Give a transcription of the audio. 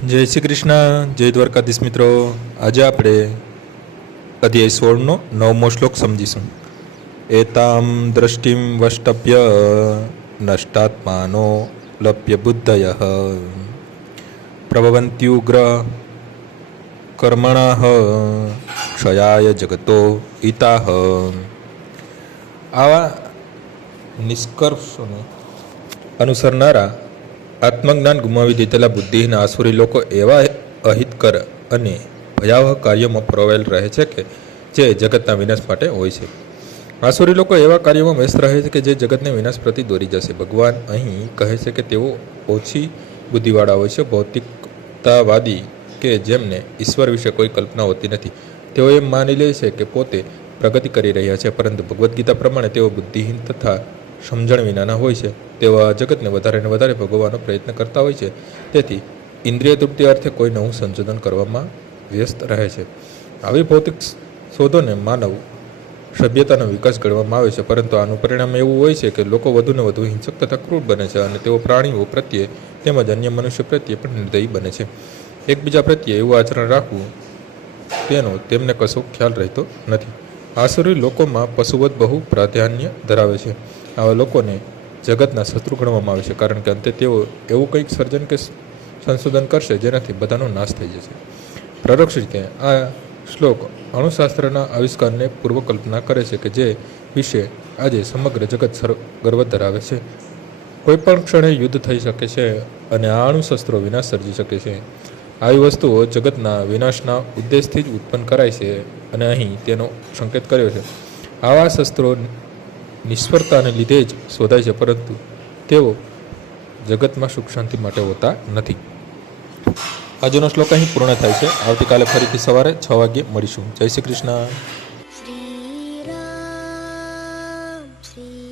જય શ્રી કૃષ્ણ, જય દ્વારકાધીશ મિત્રો. આજે આપણે અધ્યાય 16નો 9મો શ્લોક સમજીશું. એતામ દ્રષ્ટિમ વષ્ટભ્ય નષ્ટાત્માનો લપ્ય બુદ્ધય પ્રભવંત્યુગ્ર કર્મણઃ ક્ષયાય જગતો હિતાહ. આવા નિષ્કર્ષોને અનુસરનારા આત્મજ્ઞાન ગુમાવી દીધેલા બુદ્ધિહીન આસુરી લોકો એવા અહિતકર અને ભયાવહ કાર્યોમાં પરોવાયેલ રહે છે કે જે જગતના વિનાશ માટે હોય છે. આસુરી લોકો એવા કાર્યોમાં વ્યસ્ત રહે છે કે જે જગતને વિનાશ પ્રતિ દોરી જશે. ભગવાન અહીં કહે છે કે તેઓ ઓછી બુદ્ધિવાળા હોય છે. ભૌતિકતાવાદી કે જેમને ઈશ્વર વિશે કોઈ કલ્પના હોતી નથી, તેઓ એમ માની લે છે કે પોતે પ્રગતિ કરી રહ્યા છે, પરંતુ ભગવદ્ ગીતા પ્રમાણે તેઓ બુદ્ધિહીન તથા સમજણ વિનાના હોય છે. તેઓ આ જગતને વધારે ને વધારે ભોગવવાનો પ્રયત્ન કરતા હોય છે. તેથી ઇન્દ્રિય તૃપ્તિ અર્થે કોઈ નવું સંશોધન કરવામાં વ્યસ્ત રહે છે. આવી ભૌતિક શોધોને માનવ સભ્યતાનો વિકાસ ગણવામાં આવે છે, પરંતુ આનું પરિણામ એવું હોય છે કે લોકો વધુને વધુ હિંસક તથા ક્રૂર બને છે અને તેઓ પ્રાણીઓ પ્રત્યે તેમજ અન્ય મનુષ્ય પ્રત્યે પણ નિર્દયી બને છે. એકબીજા પ્રત્યે એવું આચરણ રાખવું તેનો તેમને કશો ખ્યાલ રહેતો નથી. આસુરી લોકોમાં પશુવત બહુ પ્રાધાન્ય ધરાવે છે. આવા લોકોને જગતના શત્રુ ગણવામાં આવે છે, કારણ કે અંતે તેઓ એવું કંઈક સર્જન કે સંશોધન કરશે જેનાથી બધાનો નાશ થઈ જશે. પરોક્ષ રીતે આ શ્લોક અણુશાસ્ત્રના આવિષ્કારને પૂર્વકલ્પના કરે છે કે જે વિશે આજે સમગ્ર જગત ગર્વ ધરાવે છે. કોઈ પણ ક્ષણે યુદ્ધ થઈ શકે છે અને આ અણુશસ્ત્રો વિનાશ સર્જી શકે છે. આવી વસ્તુઓ જગતના વિનાશના ઉદ્દેશથી જ ઉત્પન્ન કરાય છે અને અહીં તેનો સંકેત કર્યો છે. આવા શસ્ત્રો નિષ્ફળતાને લીધે જ શોધાય છે, પરંતુ તેઓ જગતમાં સુખ શાંતિ માટે હોતા નથી. આજનો શ્લોક અહીં પૂર્ણ થાય છે. આવતીકાલે ફરીથી સવારે 6 વાગ્યે મળીશું. જય શ્રી કૃષ્ણ. શ્રી રામ શ્રી